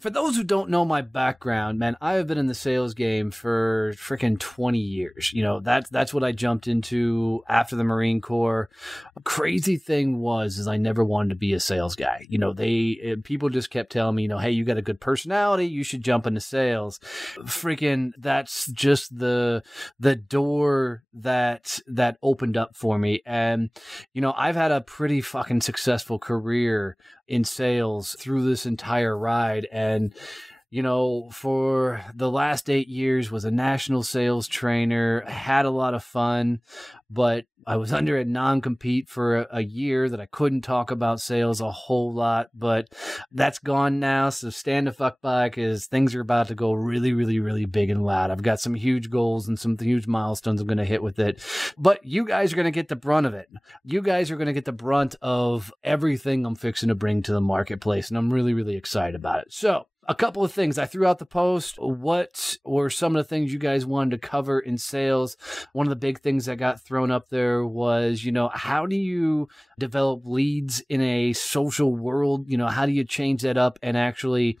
For those who don't know my background, man, I have been in the sales game for freaking 20 years. You know, that's what I jumped into after the Marine Corps. Crazy thing is I never wanted to be a sales guy. You know, people just kept telling me, you know, hey, you got a good personality, you should jump into sales. Freaking, that's just the door that opened up for me. And, you know, I've had a pretty fucking successful career in sales through this entire ride. And, you know, for the last 8 years was a national sales trainer, had a lot of fun, but I was under a non-compete for a year that I couldn't talk about sales a whole lot, but that's gone now. So stand the fuck by, because things are about to go really, really, really big and loud. I've got some huge goals and some huge milestones I'm going to hit with it, but you guys are going to get the brunt of it. You guys are going to get the brunt of everything I'm fixing to bring to the marketplace, and I'm really, really excited about it. So, a couple of things I threw out the post. What were some of the things you guys wanted to cover in sales? One of the big things that got thrown up there was, you know, how do you develop leads in a social world? You know, how do you change that up and actually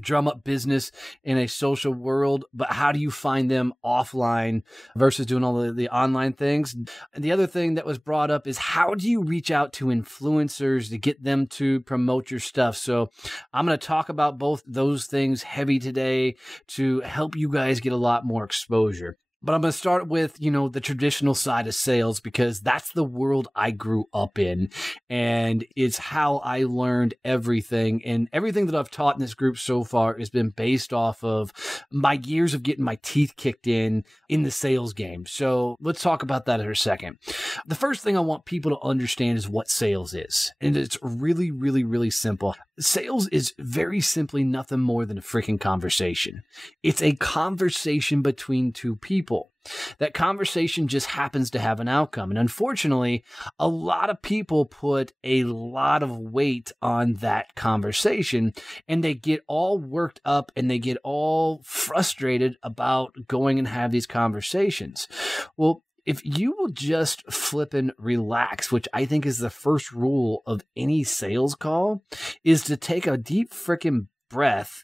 drum up business in a social world, but how do you find them offline versus doing all the online things? And the other thing that was brought up is, how do you reach out to influencers to get them to promote your stuff? So I'm going to talk about both those things heavy today to help you guys get a lot more exposure. But I'm going to start with, you know, the traditional side of sales, because that's the world I grew up in, and it's how I learned everything. And everything that I've taught in this group so far has been based off of my years of getting my teeth kicked in the sales game. So let's talk about that in a second. The first thing I want people to understand is what sales is. And it's really, really, really simple. Sales is very simply nothing more than a freaking conversation. It's a conversation between two people. That conversation just happens to have an outcome. And unfortunately, a lot of people put a lot of weight on that conversation, and they get all worked up and they get all frustrated about going and have these conversations. Well, if you will just flip and relax, which I think is the first rule of any sales call, is to take a deep freaking breath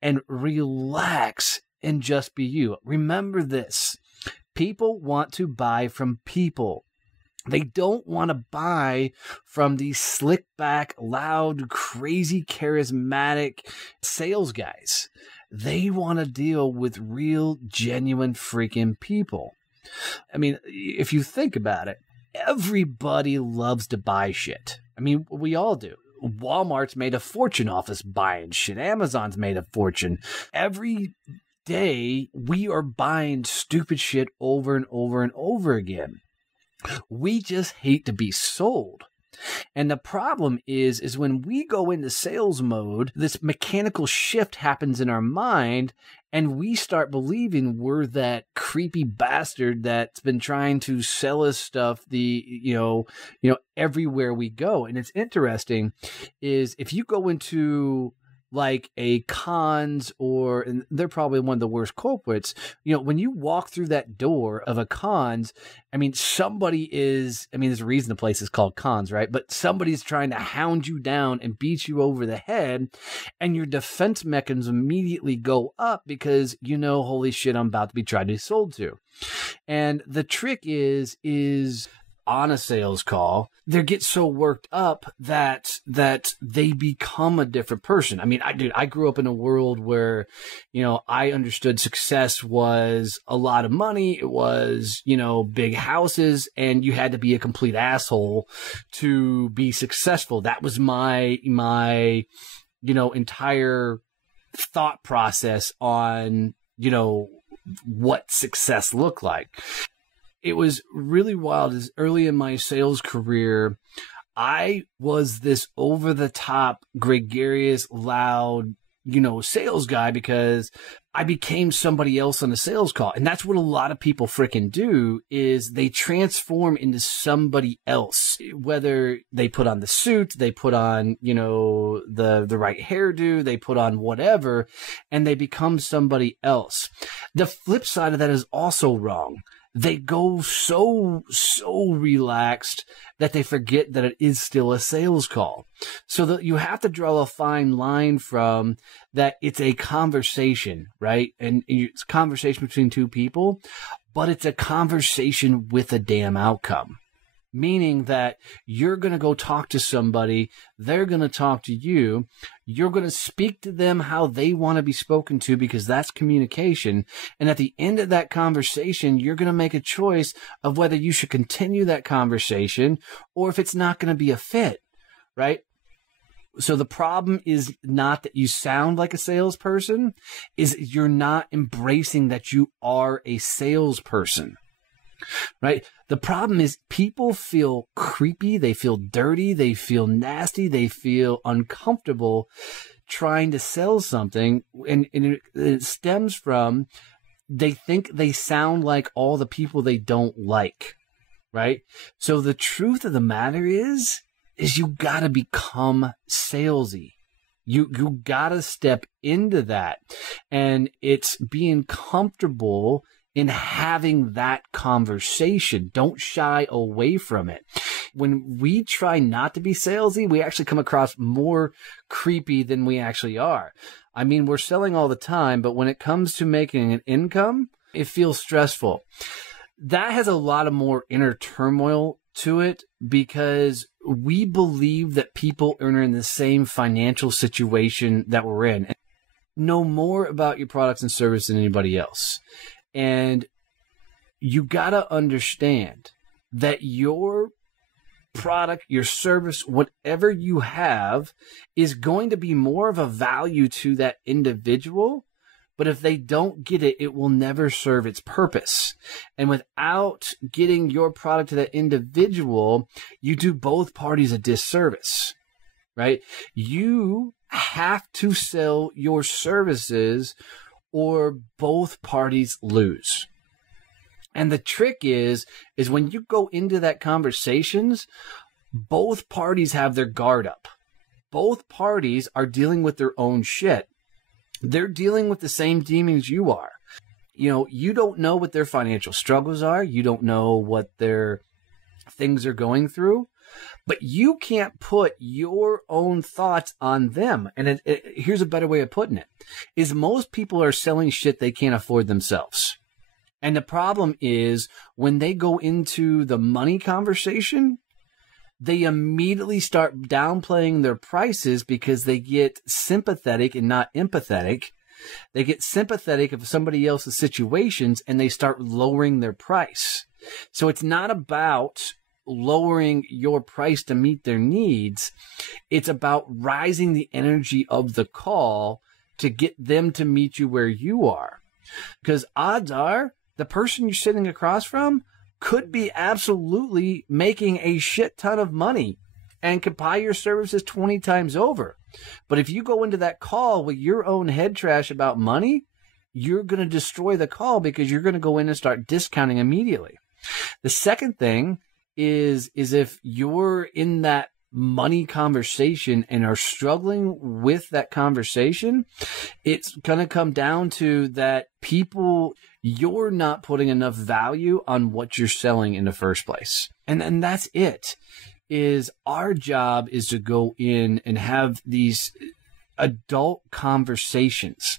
and relax and just be you. Remember this. People want to buy from people. They don't want to buy from these slick back, loud, crazy, charismatic sales guys. They want to deal with real, genuine freaking people. I mean, if you think about it, everybody loves to buy shit. I mean, we all do. Walmart's made a fortune off us buying shit. Amazon's made a fortune. Every day, we are buying stupid shit over and over and over again. We just hate to be sold. And the problem is when we go into sales mode, this mechanical shift happens in our mind, and we start believing we're that creepy bastard that's been trying to sell us stuff everywhere we go. And it's interesting is if you go into like a cons, and they're probably one of the worst culprits, you know, when you walk through that door of a cons, I mean, there's a reason the place is called cons, right? But somebody's trying to hound you down and beat you over the head, and your defense mechanisms immediately go up because, you know, holy shit, I'm about to be tried to be sold to. And the trick is on a sales call, they get so worked up that they become a different person. I mean, I grew up in a world where, you know, I understood success was a lot of money. It was, you know, big houses, and you had to be a complete asshole to be successful. That was my, you know, entire thought process on, you know, what success looked like. It was really wild. As early in my sales career, I was this over-the-top, gregarious, loud, you know, sales guy because I became somebody else on a sales call. And that's what a lot of people freaking do, is they transform into somebody else. Whether they put on the suit, they put on, you know, the right hairdo, they put on whatever, and they become somebody else. The flip side of that is also wrong. they go so relaxed that they forget that it is still a sales call. So that you have to draw a fine line from that it's a conversation, right? And it's a conversation between two people, but it's a conversation with a damn outcome. Meaning that you're going to go talk to somebody, they're going to talk to you, you're going to speak to them how they want to be spoken to because that's communication. And at the end of that conversation, you're going to make a choice of whether you should continue that conversation or if it's not going to be a fit, right? So the problem is not that you sound like a salesperson, is you're not embracing that you are a salesperson. Right? The problem is people feel creepy, they feel dirty, they feel nasty, they feel uncomfortable trying to sell something. And it stems from they think they sound like all the people they don't like. Right? So the truth of the matter is you got to become salesy. You got to step into that. And it's being comfortable in having that conversation. Don't shy away from it. When we try not to be salesy, we actually come across more creepy than we actually are. I mean, we're selling all the time, but when it comes to making an income, it feels stressful. That has a lot of more inner turmoil to it because we believe that people are in the same financial situation that we're in. And know more about your products and service than anybody else. And you got to understand that your product, your service, whatever you have is going to be more of a value to that individual. But if they don't get it, it will never serve its purpose. And without getting your product to that individual, you do both parties a disservice, right? You have to sell your services or both parties lose. And the trick is when you go into that conversations, both parties have their guard up. Both parties are dealing with their own shit. They're dealing with the same demons you are. You know, you don't know what their financial struggles are. You don't know what their things are going through. But you can't put your own thoughts on them. And here's a better way of putting it, is most people are selling shit they can't afford themselves. And the problem is when they go into the money conversation, they immediately start downplaying their prices because they get sympathetic and not empathetic. They get sympathetic of somebody else's situations and they start lowering their price. So it's not about lowering your price to meet their needs. It's about rising the energy of the call to get them to meet you where you are. Because odds are the person you're sitting across from could be absolutely making a shit ton of money and could buy your services 20 times over. But if you go into that call with your own head trash about money, you're going to destroy the call because you're going to go in and start discounting immediately. The second thing is if you're in that money conversation and are struggling with that conversation, it's going to come down to that you're not putting enough value on what you're selling in the first place. And that's it. Is our job is to go in and have these adult conversations.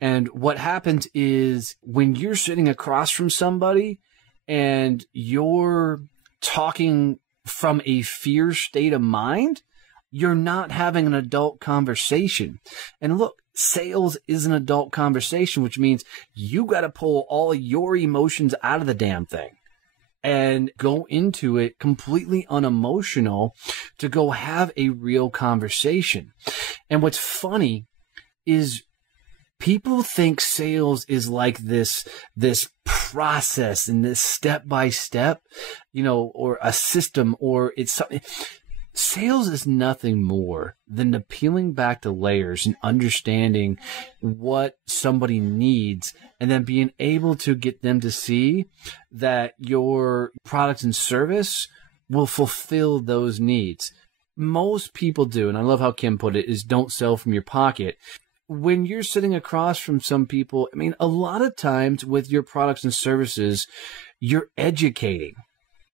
And what happens is when you're sitting across from somebody and you're talking from a fear state of mind, you're not having an adult conversation. And look, sales is an adult conversation, which means you got to pull all your emotions out of the damn thing and go into it completely unemotional to go have a real conversation. And what's funny is people think sales is like this process and this step by step, or a system, or it's something. Sales is nothing more than the peeling back the layers and understanding what somebody needs and then being able to get them to see that your products and service will fulfill those needs. Most people do, and I love how Kim put it, is don't sell from your pocket. when you're sitting across from some people, I mean, a lot of times with your products and services, you're educating,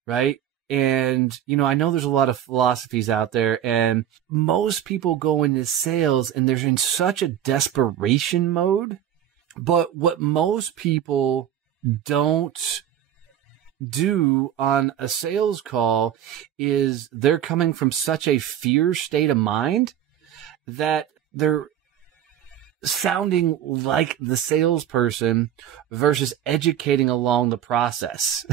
right? And, I know there's a lot of philosophies out there, and most people go into sales and they're in such a desperation mode. But what most people don't do on a sales call is they're coming from such a fear state of mind that they're sounding like the salesperson versus educating along the process.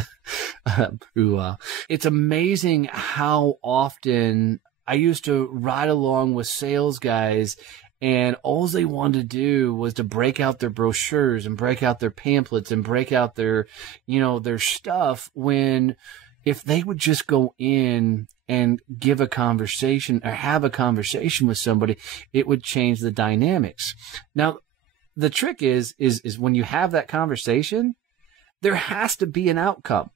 It's amazing how often I used to ride along with sales guys, and all they wanted to do was to break out their brochures and break out their pamphlets and break out their, their stuff, when if they would just go in and give a conversation or have a conversation with somebody, it would change the dynamics. Now, the trick is when you have that conversation, there has to be an outcome,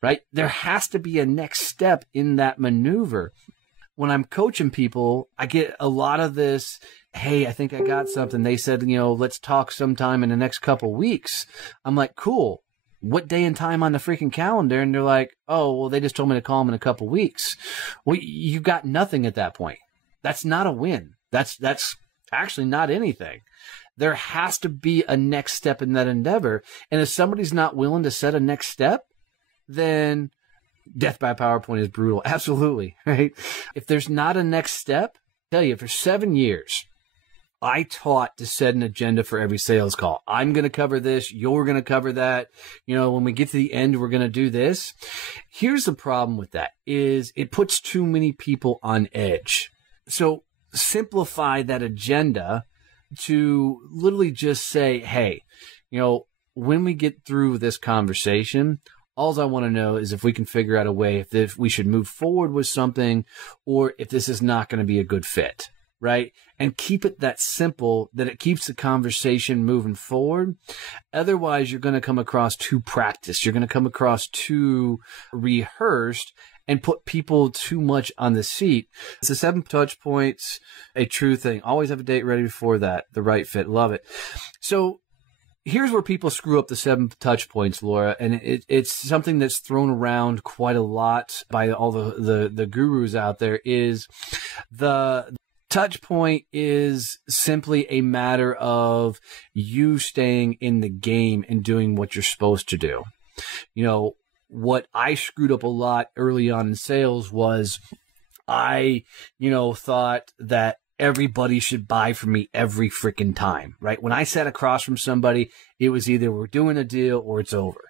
right? There has to be a next step in that maneuver. When I'm coaching people, I get a lot of this, hey, I think I got something. They said, let's talk sometime in the next couple weeks. I'm like, cool. What day and time on the freaking calendar? And they're like, oh, well, they just told me to call them in a couple weeks. Well, you got nothing at that point. That's not a win. That's actually not anything. There has to be a next step in that endeavor. And if somebody's not willing to set a next step, then death by PowerPoint is brutal. Absolutely, right? If there's not a next step, I tell you, for 7 years, I taught to set an agenda for every sales call. I'm going to cover this. You're going to cover that. When we get to the end, we're going to do this. Here's the problem with that is it puts too many people on edge. So simplify that agenda to literally just say, hey, when we get through this conversation, all I want to know is if we can figure out a way if we should move forward with something or if this is not going to be a good fit, right? And keep it that simple that it keeps the conversation moving forward. Otherwise, you're going to come across too practiced. You're going to come across too rehearsed and put people too much on the seat. It's the 7 touch points, a true thing. Always have a date ready before that. The right fit. Love it. So here's where people screw up the 7 touch points, Laura, and it's something that's thrown around quite a lot by all the gurus out there. Is the touch point is simply a matter of you staying in the game and doing what you're supposed to do. What I screwed up a lot early on in sales was I, thought that everybody should buy from me every freaking time, right? When I sat across from somebody, it was either we're doing a deal or it's over.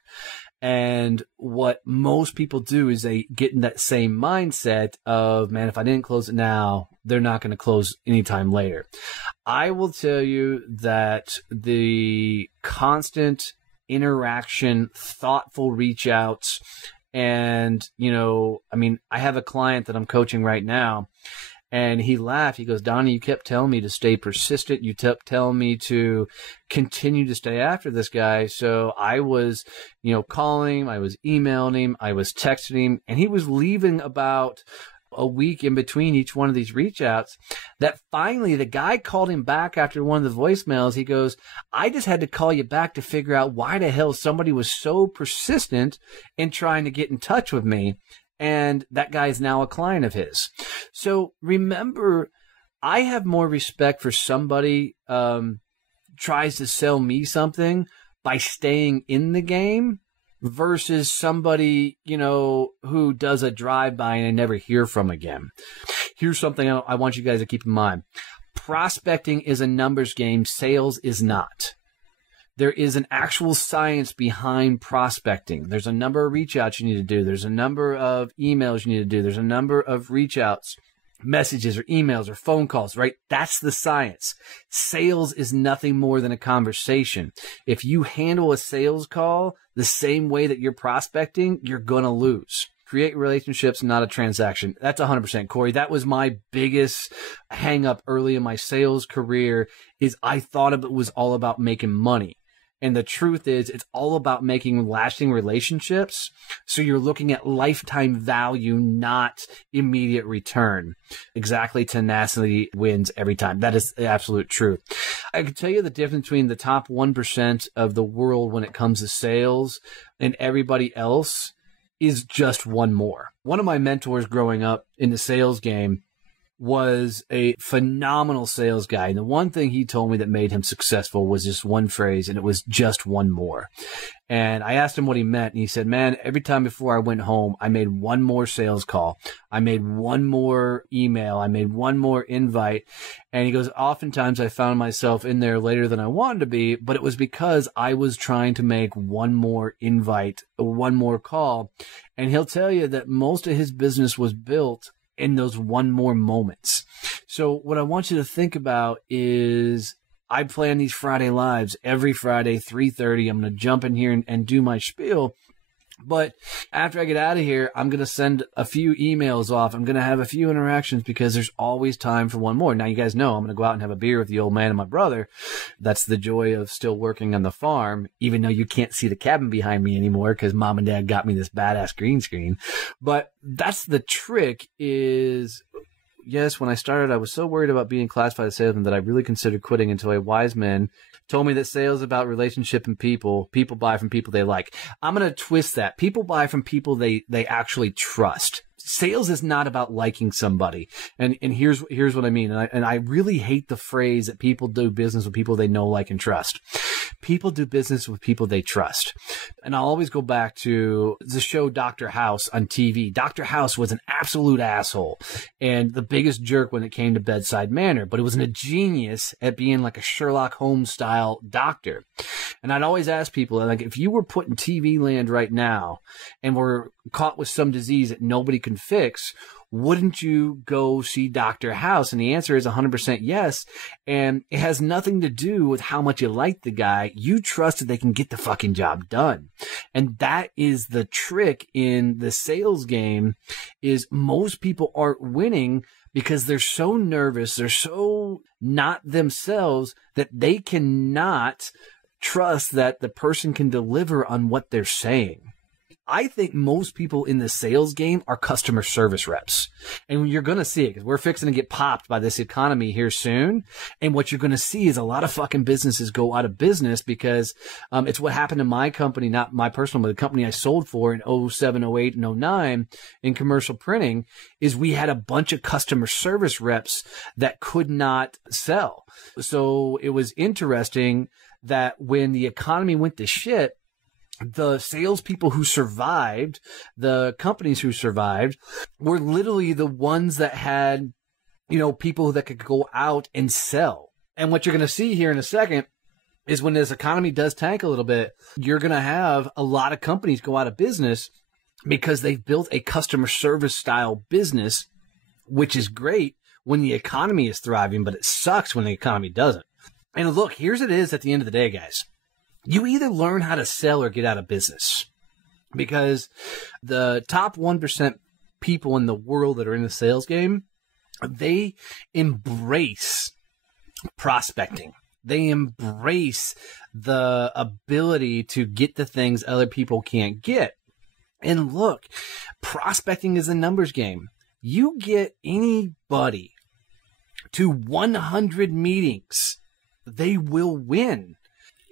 And what most people do is they get in that same mindset of, man, if I didn't close it now, they're not going to close anytime later. I will tell you that the constant interaction, thoughtful reach outs, and, I have a client that I'm coaching right now. And he laughed. He goes, Donnie, you kept telling me to stay persistent. You kept telling me to continue to stay after this guy. So I was, calling him. I was emailing him. I was texting him. And he was leaving about a week in between each one of these reach outs, that finally the guy called him back after one of the voicemails. He goes, I just had to call you back to figure out why the hell somebody was so persistent in trying to get in touch with me. And that guy is now a client of his. So remember, I have more respect for somebody tries to sell me something by staying in the game versus somebody, who does a drive-by and I never hear from again. Here's something I want you guys to keep in mind. Prospecting is a numbers game. Sales is not. There is an actual science behind prospecting. There's a number of reach outs you need to do. There's a number of emails you need to do. There's a number of reach outs, messages or emails or phone calls, right? That's the science. Sales is nothing more than a conversation. If you handle a sales call the same way that you're prospecting, you're going to lose. Create relationships, not a transaction. That's 100%, Corey. That was my biggest hang up early in my sales career, is I thought it was all about making money. And the truth is, it's all about making lasting relationships. So you're looking at lifetime value, not immediate return. Exactly. Tenacity wins every time. That is the absolute truth. I can tell you the difference between the top 1% of the world when it comes to sales and everybody else is just one more. One of my mentors growing up in the sales game was a phenomenal sales guy. And the one thing he told me that made him successful was just one phrase, and it was just one more. And I asked him what he meant, and he said, man, every time before I went home, I made one more sales call. I made one more email. I made one more invite. And he goes, oftentimes I found myself in there later than I wanted to be, but it was because I was trying to make one more invite, one more call. And he'll tell you that most of his business was built in those one more moments. So what I want you to think about is I plan these Friday lives every Friday, 3:30. I'm going to jump in here and do my spiel. But after I get out of here, I'm going to send a few emails off. I'm going to have a few interactions because there's always time for one more. Now, you guys know I'm going to go out and have a beer with the old man and my brother. That's the joy of still working on the farm, even though you can't see the cabin behind me anymore because mom and dad got me this badass green screen. But that's the trick is, yes, when I started, I was so worried about being classified as salesman that I really considered quitting until a wise man told me that sales is about relationship and people. People buy from people they like. I'm going to twist that. People buy from people they actually trust. Sales is not about liking somebody. And here's what I mean. And I really hate the phrase that people do business with people they know, like, and trust. People do business with people they trust. And I'll always go back to the show Dr. House on TV. Dr. House was an absolute asshole and the biggest jerk when it came to bedside manner, but it was a genius at being like a Sherlock Holmes style doctor. And I'd always ask people, like, if you were put in TV land right now and were caught with some disease that nobody can fix, wouldn't you go see Dr. House? And the answer is 100% yes. And it has nothing to do with how much you like the guy. You trust that they can get the fucking job done. And that is the trick in the sales game, is most people aren't winning because they're so nervous. They're so not themselves that they cannot trust that the person can deliver on what they're saying. I think most people in the sales game are customer service reps. And you're going to see it because we're fixing to get popped by this economy here soon. And what you're going to see is a lot of fucking businesses go out of business because it's what happened to my company, not my personal, but the company I sold for in 07, 08, and 09 in commercial printing, is we had a bunch of customer service reps that could not sell. So it was interesting that when the economy went to shit, the salespeople who survived, the companies who survived, were literally the ones that had, people that could go out and sell. And what you're going to see here in a second is when this economy does tank a little bit, you're going to have a lot of companies go out of business because they've built a customer service style business, which is great when the economy is thriving, but it sucks when the economy doesn't. And look, here's it is at the end of the day, guys. You either learn how to sell or get out of business, because the top 1% people in the world that are in the sales game, they embrace prospecting. They embrace the ability to get the things other people can't get. And look, prospecting is a numbers game. You get anybody to 100 meetings, they will win.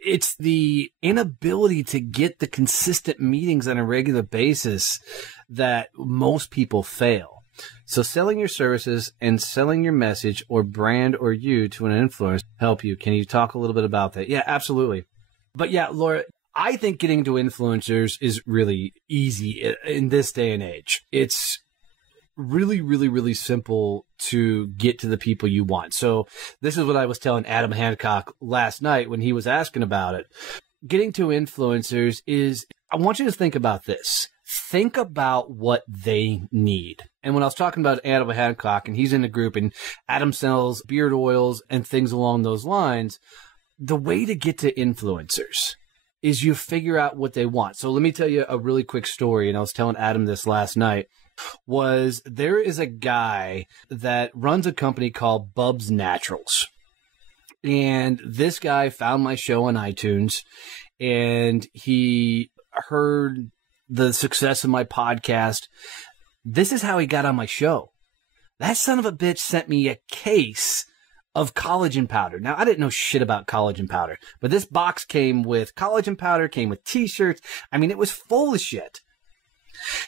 It's the inability to get the consistent meetings on a regular basis that most people fail. So selling your services and selling your message or brand or you to an influencer help you. Can you talk a little bit about that? Yeah, absolutely. But yeah, Laura, I think getting to influencers is really easy in this day and age. It's really, really, really simple to get to the people you want. So this is what I was telling Adam Hancock last night when he was asking about it. Getting to influencers is, I want you to think about this. Think about what they need. And when I was talking about Adam Hancock, and he's in the group, and Adam sells beard oils and things along those lines, the way to get to influencers is you figure out what they want. So let me tell you a really quick story, and I was telling Adam this last night. Was there is a guy that runs a company called Bub's Naturals. And this guy found my show on iTunes, and he heard the success of my podcast. This is how he got on my show. That son of a bitch sent me a case of collagen powder. Now, I didn't know shit about collagen powder, but this box came with collagen powder, came with t-shirts. I mean, it was full of shit.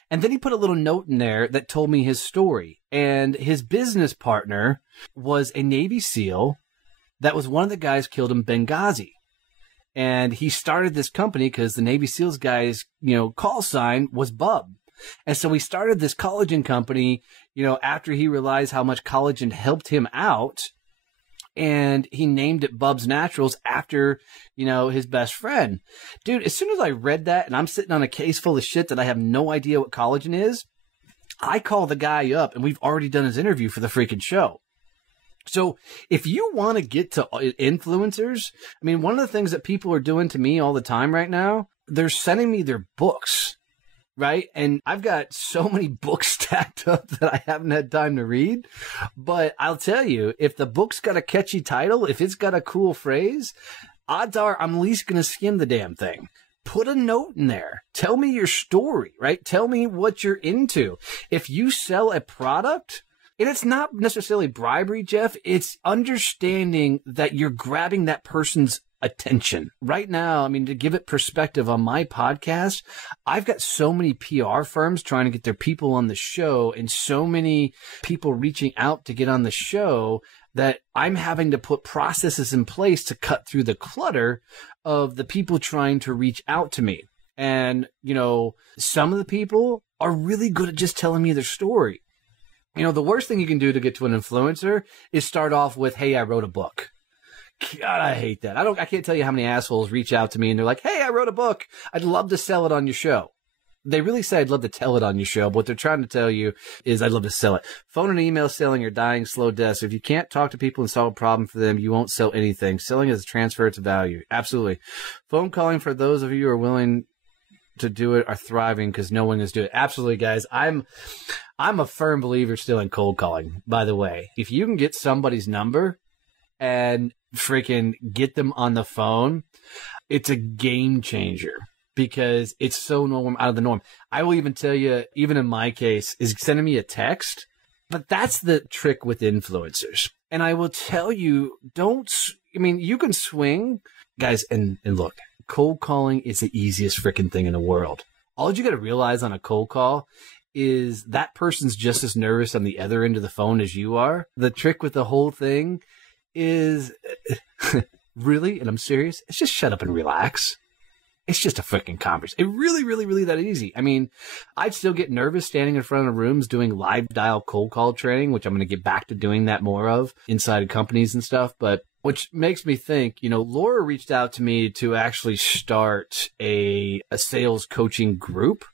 And then he put a little note in there that told me his story. And his business partner was a Navy SEAL that was one of the guys killed in Benghazi. And he started this company because the Navy SEALs guy's, call sign was Bub. And so he started this collagen company, after he realized how much collagen helped him out. And he named it Bub's Naturals after, his best friend. Dude, as soon as I read that and I'm sitting on a case full of shit that I have no idea what collagen is, I call the guy up and we've already done his interview for the freaking show. So if you want to get to influencers, I mean, one of the things that people are doing to me all the time right now, they're sending me their books. Right. And I've got so many books stacked up that I haven't had time to read. But I'll tell you, if the book's got a catchy title, if it's got a cool phrase, odds are I'm at least going to skim the damn thing. Put a note in there. Tell me your story, right? Tell me what you're into. If you sell a product, and it's not necessarily bribery, Jeff, it's understanding that you're grabbing that person's attention. Right now, I mean, to give it perspective on my podcast, I've got so many PR firms trying to get their people on the show and so many people reaching out to get on the show that I'm having to put processes in place to cut through the clutter of the people trying to reach out to me. And, some of the people are really good at just telling me their story. The worst thing you can do to get to an influencer is start off with, hey, I wrote a book. God, I hate that. I can't tell you how many assholes reach out to me and they're like, hey, I wrote a book. I'd love to sell it on your show. They really say I'd love to tell it on your show, but what they're trying to tell you is I'd love to sell it. Phone and email selling are dying slow deaths. If you can't talk to people and solve a problem for them, you won't sell anything. Selling is a transfer to value. Absolutely. Phone calling, for those of you who are willing to do it, are thriving because no one is doing it. Absolutely, guys. I'm a firm believer still in cold calling, by the way. If you can get somebody's number and freaking get them on the phone, it's a game changer because it's so out of the norm. I will even tell you, even in my case, is sending me a text, but that's the trick with influencers. And I will tell you, you can swing, guys, and look, cold calling is the easiest freaking thing in the world. All you got to realize on a cold call is that person's just as nervous on the other end of the phone as you are. The trick with the whole thing is really, and I'm serious, it's just shut up and relax. It's just a freaking conversation. It really, really, really that easy. I mean, I'd still get nervous standing in front of rooms doing live dial cold call training, which I'm going to get back to doing that more of inside of companies and stuff. But which makes me think, Laura reached out to me to actually start a sales coaching group.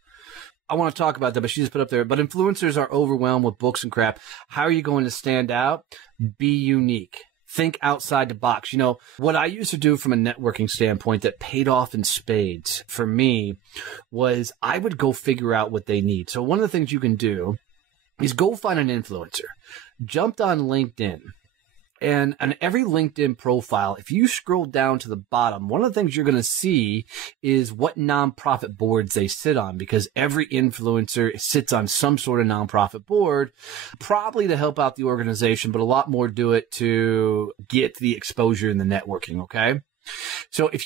I want to talk about that, but she just put up there, but influencers are overwhelmed with books and crap. How are you going to stand out? Be unique. Think outside the box. What I used to do from a networking standpoint that paid off in spades for me was I would go figure out what they need. So one of the things you can do is go find an influencer. Jumped on LinkedIn. And on every LinkedIn profile, if you scroll down to the bottom, one of the things you're going to see is what nonprofit boards they sit on, because every influencer sits on some sort of nonprofit board, probably to help out the organization, but a lot more do it to get the exposure in the networking, okay? So if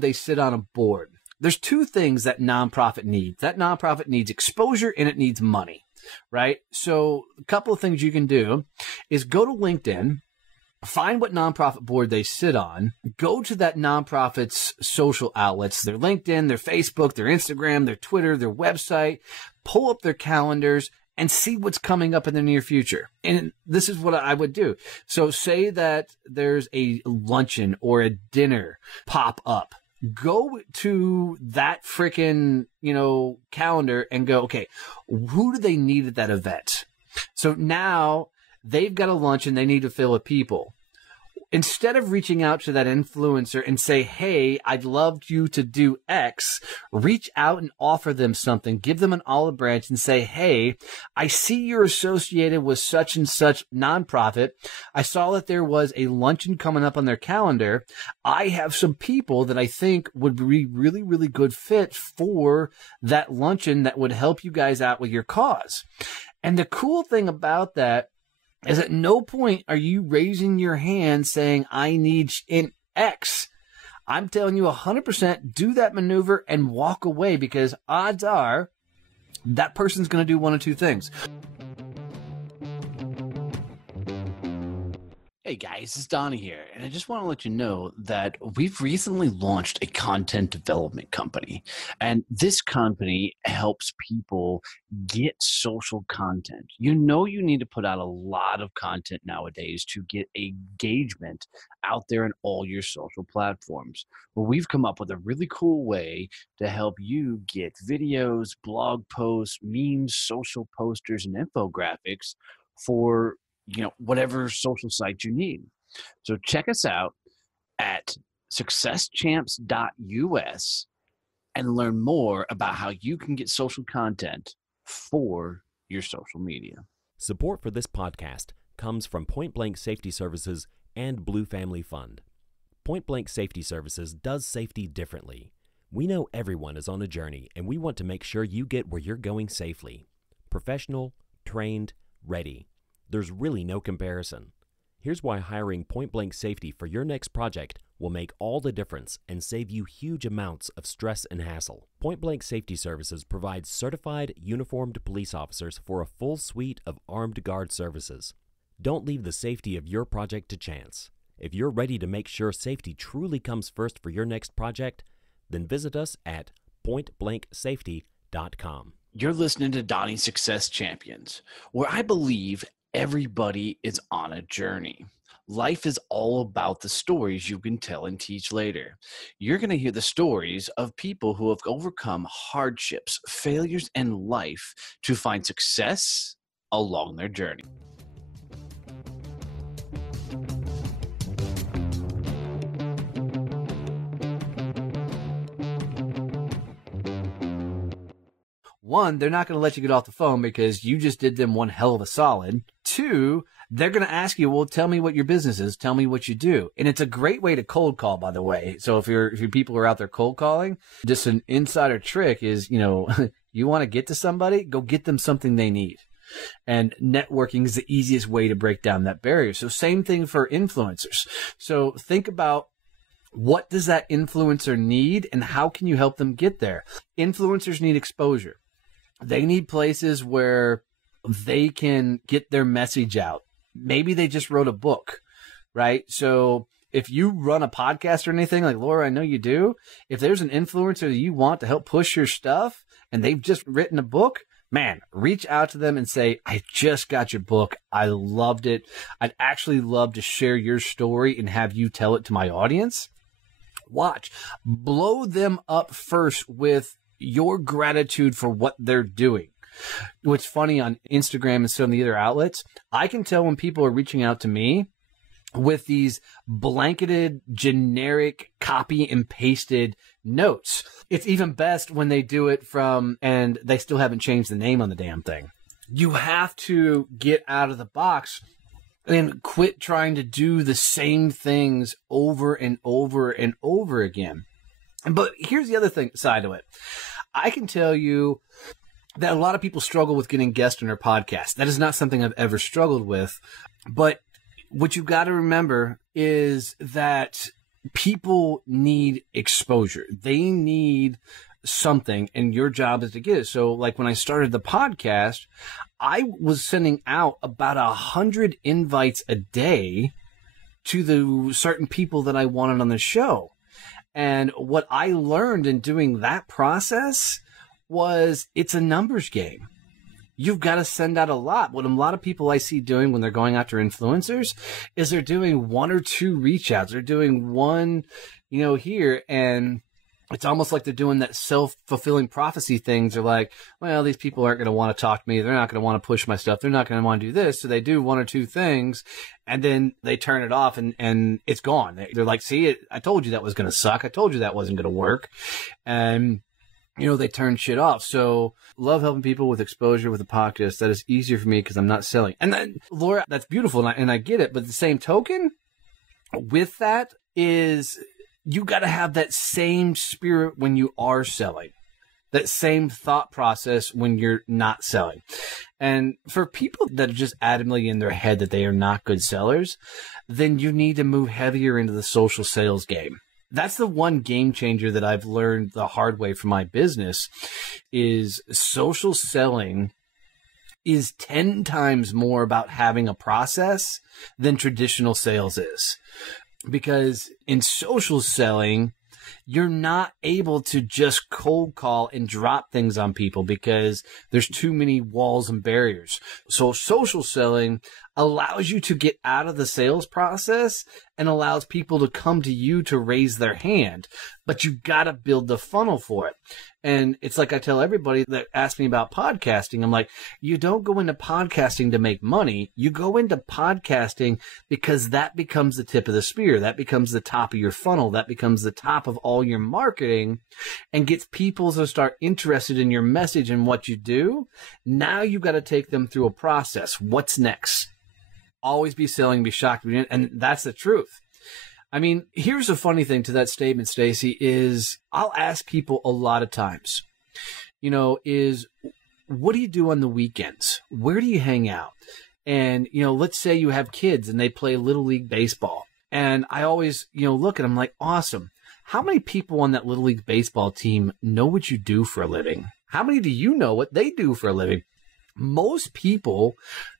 they sit on a board, there's two things that nonprofit needs. That nonprofit needs exposure and it needs money, right? So a couple of things you can do is go to LinkedIn, find what nonprofit board they sit on, go to that nonprofit's social outlets, their LinkedIn, their Facebook, their Instagram, their Twitter, their website, pull up their calendars and see what's coming up in the near future. And this is what I would do. So say that there's a luncheon or a dinner pop up. Go to that freaking, calendar and go, okay, who do they need at that event? So now they've got a luncheon they need to fill with people. instead of reaching out to that influencer and say, hey, I'd love you to do X, reach out and offer them something, give them an olive branch and say, hey, I see you're associated with such and such nonprofit. I saw that there was a luncheon coming up on their calendar. I have some people that I think would be really, really good fit for that luncheon that would help you guys out with your cause. And the cool thing about that is at no point are you raising your hand saying, I need an X. I'm telling you 100% do that maneuver and walk away, because odds are that person's going to do one of two things. Hey guys, it's Donnie here, and I just want to let you know that we've recently launched a content development company, and this company helps people get social content. You know you need to put out a lot of content nowadays to get engagement out there in all your social platforms. Well, we've come up with a really cool way to help you get videos, blog posts, memes, social posters, and infographics for whatever social site you need. So check us out at successchamps.us and learn more about how you can get social content for your social media. Support for this podcast comes from Point Blank Safety Services and Blue Family Fund. Point Blank Safety Services does safety differently. We know everyone is on a journey, and we want to make sure you get where you're going safely. Professional, trained, ready. There's really no comparison. Here's why hiring Point Blank Safety for your next project will make all the difference and save you huge amounts of stress and hassle. Point Blank Safety Services provides certified, uniformed police officers for a full suite of armed guard services. Don't leave the safety of your project to chance. If you're ready to make sure safety truly comes first for your next project, then visit us at pointblanksafety.com. You're listening to Donnie Success Champions, where I believe everybody is on a journey. Life is all about the stories you can tell and teach later. You're going to hear the stories of people who have overcome hardships, failures in life to find success along their journey. One, they're not going to let you get off the phone because you just did them one hell of a solid. Two, they're going to ask you, well, tell me what your business is. Tell me what you do. And it's a great way to cold call, by the way. So if your people are out there cold calling, just an insider trick is, you want to get to somebody, go get them something they need. And networking is the easiest way to break down that barrier. So same thing for influencers. So think about, what does that influencer need and how can you help them get there? Influencers need exposure. They need places where they can get their message out. Maybe they just wrote a book, right? So if you run a podcast or anything, like Laura, I know you do, if there's an influencer that you want to help push your stuff and they've just written a book, man, reach out to them and say, I just got your book. I loved it. I'd actually love to share your story and have you tell it to my audience. Watch. Blow them up first with your gratitude for what they're doing. What's funny on Instagram and some of the other outlets, I can tell when people are reaching out to me with these blanketed, generic, copy and pasted notes. It's even best when they do it and they still haven't changed the name on the damn thing. You have to get out of the box and quit trying to do the same things over and over and over again. But here's the other side of it. I can tell you that a lot of people struggle with getting guests on their podcast. That is not something I've ever struggled with. But what you've got to remember is that people need exposure. They need something, and your job is to get it. So like when I started the podcast, I was sending out about 100 invites a day to the certain people that I wanted on the show. And what I learned in doing that process was it's a numbers game. You've got to send out a lot. What a lot of people I see doing when they're going after influencers is they're doing one or two reach outs. They're doing one, here, and it's almost like they're doing that self-fulfilling prophecy things. They're like, well, these people aren't going to want to talk to me. They're not going to want to push my stuff. They're not going to want to do this. So they do one or two things, and then they turn it off, and it's gone. They're like, see, I told you that was going to suck. I told you that wasn't going to work. And, they turn shit off. So love helping people with exposure with the podcast. That is easier for me because I'm not selling. And then, Laura, that's beautiful, and I get it. But the same token with that is, you got to have that same spirit when you are selling, that same thought process when you're not selling. And for people that are just adamantly in their head that they are not good sellers, then you need to move heavier into the social sales game. That's the one game changer that I've learned the hard way from my business is social selling is 10 times more about having a process than traditional sales is. Because in social selling, you're not able to just cold call and drop things on people because there's too many walls and barriers. So social selling allows you to get out of the sales process and allows people to come to you to raise their hand, but you got to build the funnel for it. And it's like I tell everybody that asks me about podcasting, I'm like, you don't go into podcasting to make money. You go into podcasting because that becomes the tip of the spear. That becomes the top of your funnel. That becomes the top of all your marketing and gets people to start interested in your message and what you do. Now you got to take them through a process. What's next? Always be selling, be shocked. And that's the truth. I mean, here's a funny thing to that statement, Stacy, is I'll ask people a lot of times, is what do you do on the weekends? Where do you hang out? And, let's say you have kids and they play Little League Baseball. And I always, look at them like, awesome. How many people on that Little League Baseball team know what you do for a living? How many do you know what they do for a living? Most people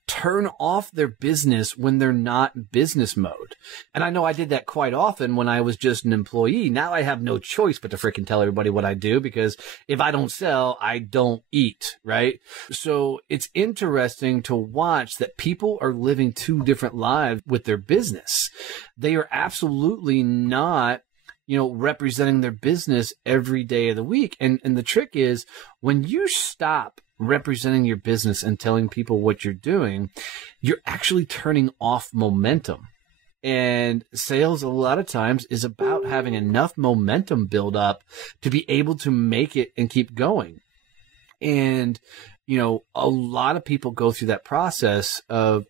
turn off their business when they're not in business mode. And I know I did that quite often when I was just an employee. Now I have no choice but to freaking tell everybody what I do, because if I don't sell, I don't eat, right? So it's interesting to watch that people are living two different lives with their business. They are absolutely not representing their business every day of the week. And the trick is when you stop representing your business and telling people what you're doing, you're actually turning off momentum. And sales a lot of times is about having enough momentum build up to be able to make it and keep going. And, a lot of people go through that process of,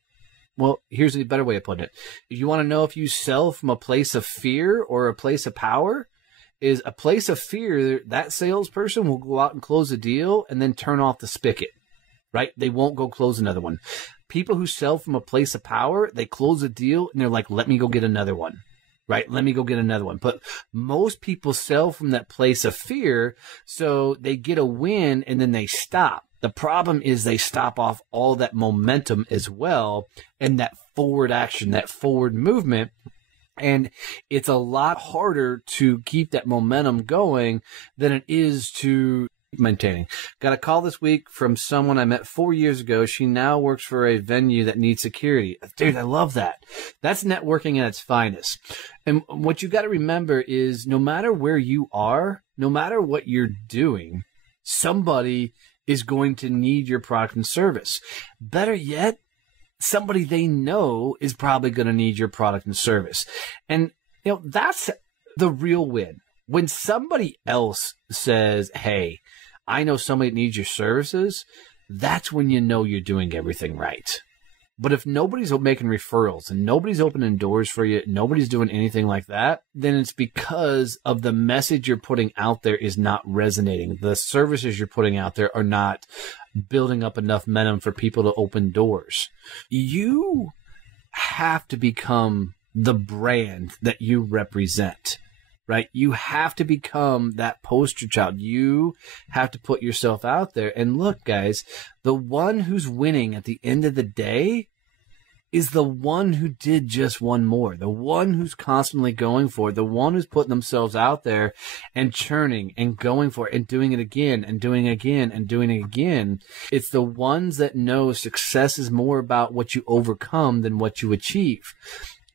well, here's a better way of putting it. If you want to know if you sell from a place of fear or a place of power, is a place of fear, that salesperson will go out and close a deal and then turn off the spigot, right? They won't go close another one. People who sell from a place of power, they close a deal and they're like, let me go get another one, right? Let me go get another one. But most people sell from that place of fear, so they get a win and then they stop. The problem is they stop off all that momentum as well and that forward action, that forward movement. And it's a lot harder to keep that momentum going than it is to maintaining. Got a call this week from someone I met 4 years ago. She now works for a venue that needs security. Dude, I love that. That's networking at its finest. And what you got to remember is no matter where you are, no matter what you're doing, somebody is going to need your product and service. Better yet, somebody they know is probably going to need your product and service. And, that's the real win. When somebody else says, hey, I know somebody needs your services, that's when you know you're doing everything right. But if nobody's making referrals and nobody's opening doors for you, nobody's doing anything like that, then it's because of the message you're putting out there is not resonating. The services you're putting out there are not building up enough momentum for people to open doors. You have to become the brand that you represent, right? You have to become that poster child. You have to put yourself out there. And look, guys, the one who's winning at the end of the day is the one who did just one more, the one who's constantly going for it, the one who's putting themselves out there and churning and going for it and doing it again and doing it again and doing it again. It's the ones that know success is more about what you overcome than what you achieve.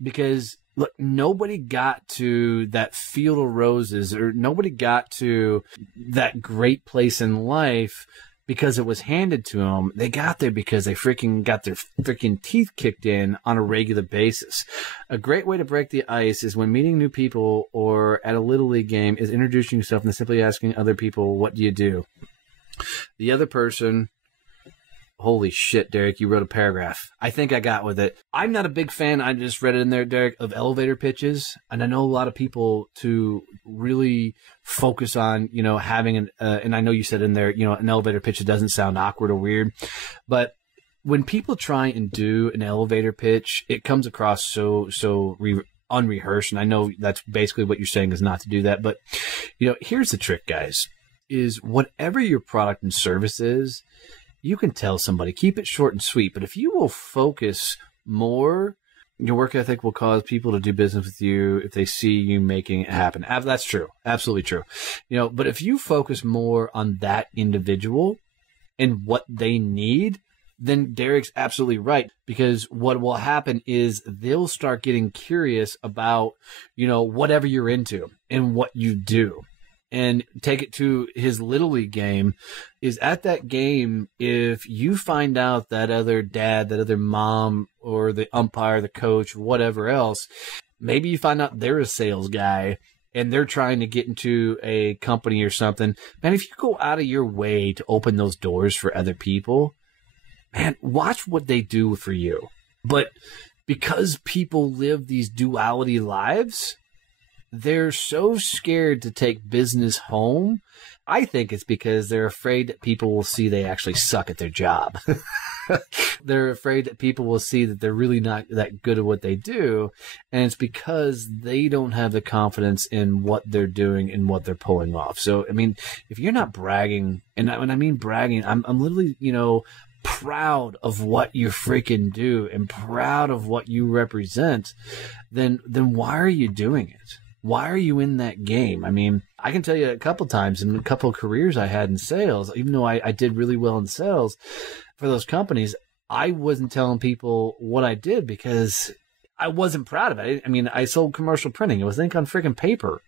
Because Look, nobody got to that field of roses, or nobody got to that great place in life because it was handed to them. They got there because they freaking got their freaking teeth kicked in on a regular basis. A great way to break the ice is when meeting new people or at a Little League game is introducing yourself and simply asking other people, what do you do? The other person, holy shit, Derek, you wrote a paragraph. I think I got with it. I'm not a big fan, I just read it in there, Derek, of elevator pitches. And I know a lot of people to really focus on, having and I know you said in there, an elevator pitch, it doesn't sound awkward or weird. But when people try and do an elevator pitch, it comes across so unrehearsed. And I know that's basically what you're saying is not to do that. But, here's the trick, guys, is whatever your product and service is, you can tell somebody, keep it short and sweet. But if you will focus more, your work ethic will cause people to do business with you if they see you making it happen. That's true. Absolutely true. But if you focus more on that individual and what they need, then Derek's absolutely right. Because what will happen is they'll start getting curious about, whatever you're into and what you do. And take it to his Little League game, is at that game, if you find out that other dad, that other mom, or the umpire, the coach, whatever else, maybe you find out they're a sales guy and they're trying to get into a company or something. Man, if you go out of your way to open those doors for other people, man, watch what they do for you. But because people live these duality lives, they're so scared to take business home. I think it's because they're afraid that people will see they actually suck at their job. They're afraid that people will see that they're really not that good at what they do. And it's because they don't have the confidence in what they're doing and what they're pulling off. So, I mean, if you're not bragging, and when I mean bragging, I'm literally, proud of what you freaking do and proud of what you represent, then why are you doing it? Why are you in that game? I mean, I can tell you a couple times in a couple of careers I had in sales, even though I did really well in sales for those companies, I wasn't telling people what I did because I wasn't proud of it. I mean, I sold commercial printing. It was ink on freaking paper.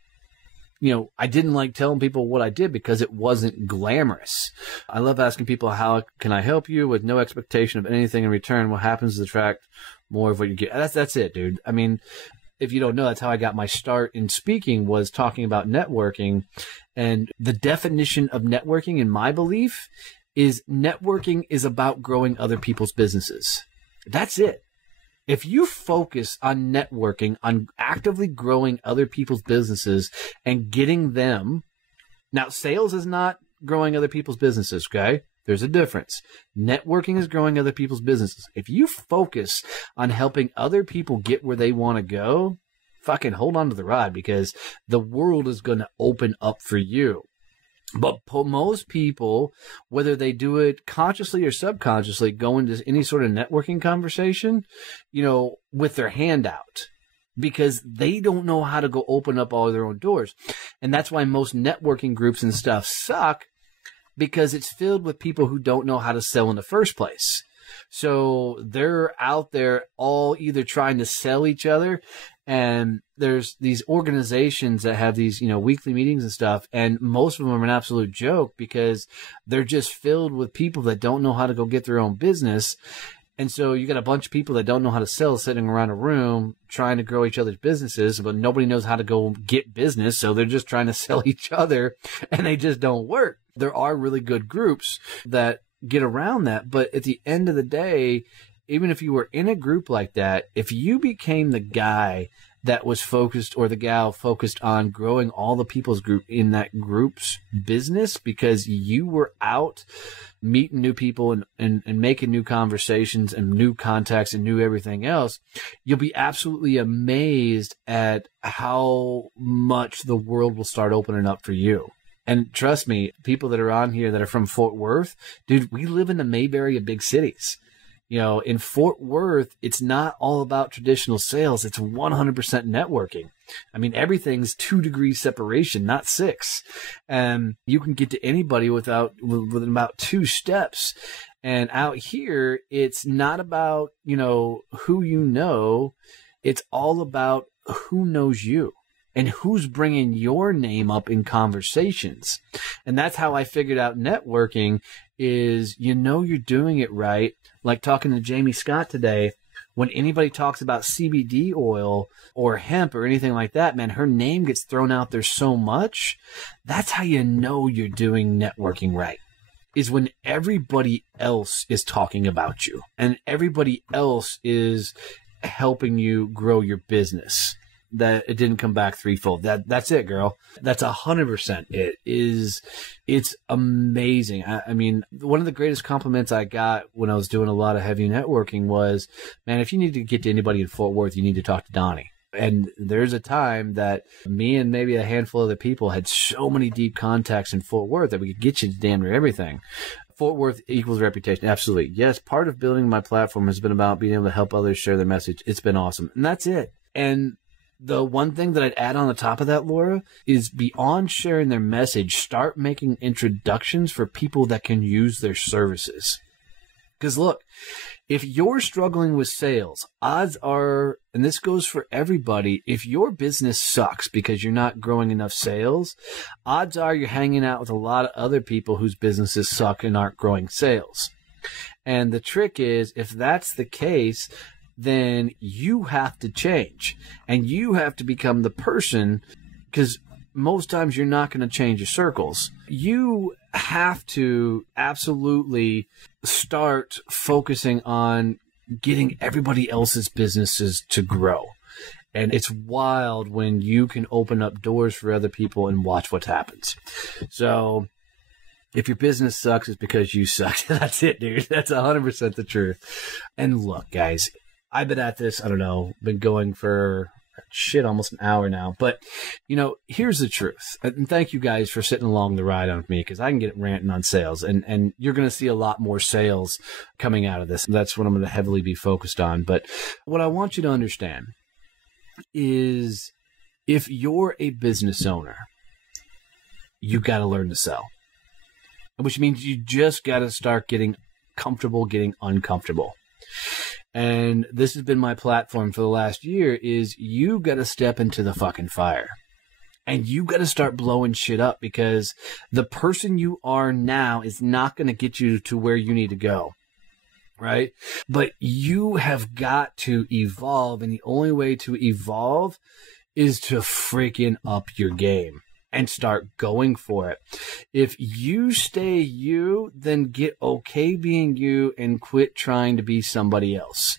I didn't like telling people what I did because it wasn't glamorous. I love asking people, how can I help you, with no expectation of anything in return? What happens is attract more of what you get. That's it, dude. I mean, if you don't know, that's how I got my start in speaking, was talking about networking. And the definition of networking, in my belief, is networking is about growing other people's businesses. That's it. If you focus on networking, on actively growing other people's businesses and getting them, now sales is not growing other people's businesses, okay? There's a difference. Networking is growing other people's businesses. If you focus on helping other people get where they want to go, fucking hold on to the ride, because the world is going to open up for you. But most people, whether they do it consciously or subconsciously, go into any sort of networking conversation, with their hand out, because they don't know how to go open up all their own doors. And that's why most networking groups and stuff suck, because it's filled with people who don't know how to sell in the first place. So they're out there all either trying to sell each other, and there's these organizations that have these, weekly meetings and stuff, and most of them are an absolute joke because they're just filled with people that don't know how to go get their own business. And so you got a bunch of people that don't know how to sell sitting around a room trying to grow each other's businesses, but nobody knows how to go get business. So they're just trying to sell each other, and they just don't work. There are really good groups that get around that. But at the end of the day, even if you were in a group like that, if you became the guy that was focused, or the gal focused on growing all the people's group in that group's business, because you were out meeting new people and making new conversations and new contacts and new everything else, you'll be absolutely amazed at how much the world will start opening up for you. And trust me, people that are on here that are from Fort Worth, dude, we live in the Mayberry of big cities. In Fort Worth, it's not all about traditional sales. It's 100% networking. I mean, everything's 2 degrees separation, not 6. And you can get to anybody within about 2 steps. And out here, it's not about, who you know. It's all about who knows you and who's bringing your name up in conversations. And that's how I figured out networking is, you're doing it right. Like talking to Jamie Scott today, when anybody talks about CBD oil or hemp or anything like that, man, her name gets thrown out there so much. That's how you know you're doing networking right, is when everybody else is talking about you and everybody else is helping you grow your business. That it didn't come back threefold. That's it, girl. That's 100% it. It's amazing. I mean, one of the greatest compliments I got when I was doing a lot of heavy networking was, man, if you need to get to anybody in Fort Worth, you need to talk to Donnie. And there's a time that me and maybe a handful of other people had so many deep contacts in Fort Worth that we could get you to damn near everything. Fort Worth equals reputation. Absolutely. Yes, part of building my platform has been about being able to help others share their message. It's been awesome. And that's it. And the one thing that I'd add on the top of that, Laura, is beyond sharing their message, start making introductions for people that can use their services. Because look, if you're struggling with sales, odds are, and this goes for everybody, if your business sucks because you're not growing enough sales, odds are you're hanging out with a lot of other people whose businesses suck and aren't growing sales. And the trick is, if that's the case, then you have to change and you have to become the person, because most times you're not going to change your circles. You have to absolutely start focusing on getting everybody else's businesses to grow. And it's wild when you can open up doors for other people and watch what happens. So if your business sucks, it's because you suck. That's it, dude. That's 100% the truth. And look, guys, I've been at this, I don't know, been going for almost an hour now. But, here's the truth. And thank you guys for sitting along the ride on me, because I can get ranting on sales. And you're going to see a lot more sales coming out of this. That's what I'm going to heavily be focused on. But what I want you to understand is, if you're a business owner, you got to learn to sell. Which means you just got to start getting comfortable, getting uncomfortable. And this has been my platform for the last year, is you got to step into the fucking fire. And you got to start blowing shit up, because the person you are now is not going to get you to where you need to go. Right? But you have got to evolve. And the only way to evolve is to freaking up your game and start going for it. If you stay you, then get okay being you and quit trying to be somebody else.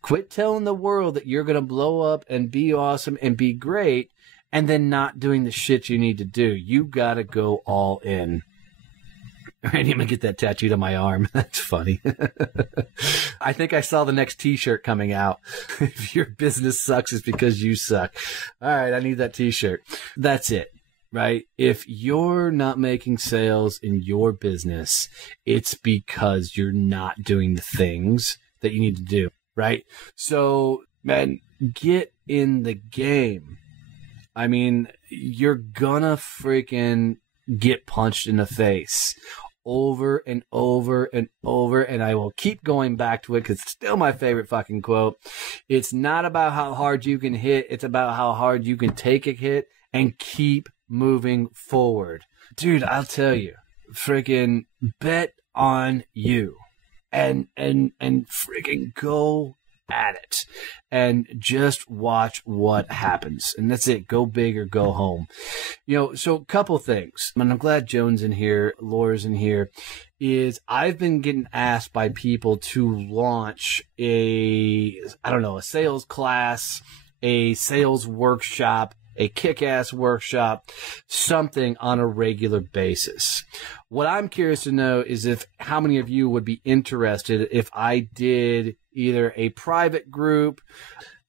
Quit telling the world that you're going to blow up and be awesome and be great, and then not doing the shit you need to do. You got to go all in. I didn't even get that tattooed on my arm. That's funny. I think I saw the next t-shirt coming out. If your business sucks, it's because you suck. All right, I need that t-shirt. That's it. Right? If you're not making sales in your business, it's because you're not doing the things that you need to do. Right? So, man, get in the game. I mean, you're gonna freaking get punched in the face over and over and over. And I will keep going back to it, because it's still my favorite fucking quote. It's not about how hard you can hit. It's about how hard you can take a hit and keep moving forward. Dude, I'll tell you, freaking bet on you and freaking go at it and just watch what happens. And that's it. Go big or go home. So a couple things, and I'm glad Joan's in here, Laura's in here, is I've been getting asked by people to launch a sales class, a sales workshop, a kick-ass workshop, something on a regular basis. What I'm curious to know is how many of you would be interested if I did either a private group,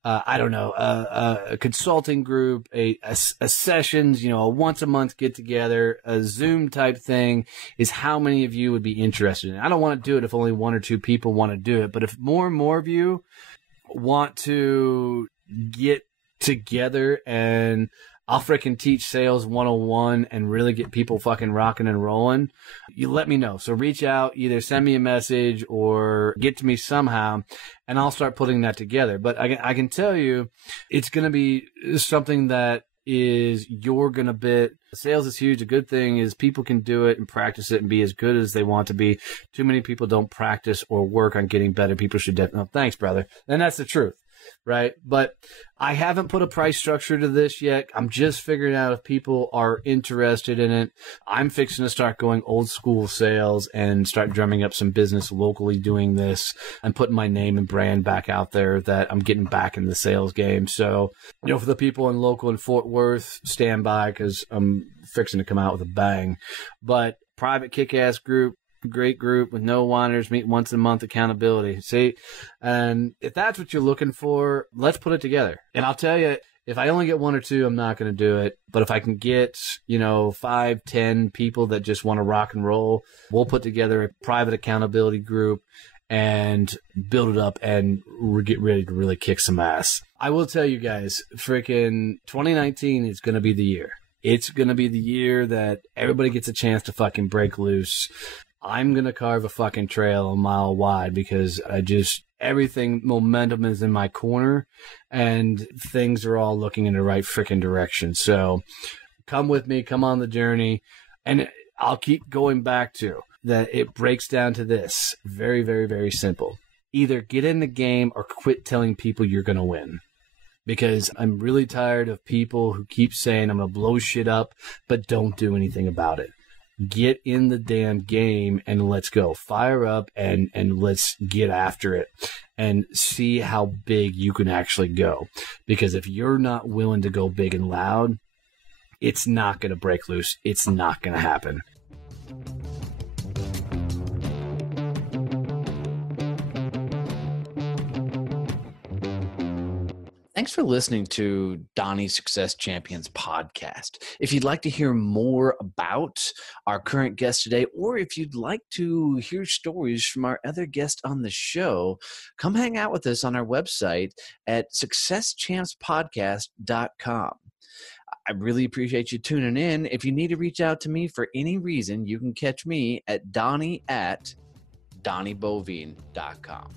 a consulting group, a sessions, a once a month get together, a Zoom type thing, is how many of you would be interested in it? I don't want to do it if only one or two people want to do it, but if more and more of you want to get together and I'll freaking teach sales 101 and really get people fucking rocking and rolling, you let me know. So reach out, either send me a message or get to me somehow, and I'll start putting that together. But I can tell you, it's going to be something that you're going to bit. Sales is huge. A good thing is people can do it and practice it and be as good as they want to be. Too many people don't practice or work on getting better. People should definitely, oh, thanks, brother. And that's the truth. Right. But I haven't put a price structure to this yet. I'm just figuring out if people are interested in it. I'm fixing to start going old school sales and start drumming up some business locally doing this and putting my name and brand back out there that I'm getting back in the sales game. So, for the people in local in Fort Worth, stand by because I'm fixing to come out with a bang. But private kick-ass group. Great group with no whiners, meet once a month, accountability. See, and if that's what you're looking for, let's put it together. And I'll tell you, if I only get 1 or 2, I'm not going to do it. But if I can get, 5, 10 people that just want to rock and roll, we'll put together a private accountability group and build it up and get ready to really kick some ass. I will tell you guys, freaking 2019 is going to be the year. It's going to be the year that everybody gets a chance to fucking break loose. I'm going to carve a fucking trail a mile wide because everything, momentum is in my corner and things are all looking in the right freaking direction. So come with me, come on the journey. And I'll keep going back to that. It breaks down to this very, very, very simple. Either get in the game or quit telling people you're going to win. Because I'm really tired of people who keep saying I'm going to blow shit up, but don't do anything about it. Get in the damn game and let's go. Fire up and let's get after it and see how big you can actually go. Because if you're not willing to go big and loud, it's not going to break loose. It's not going to happen. Thanks for listening to Donnie's Success Champions podcast. If you'd like to hear more about our current guest today, or if you'd like to hear stories from our other guests on the show, come hang out with us on our website at successchampspodcast.com. I really appreciate you tuning in. If you need to reach out to me for any reason, you can catch me at Donnie at DonnieBoivin.com.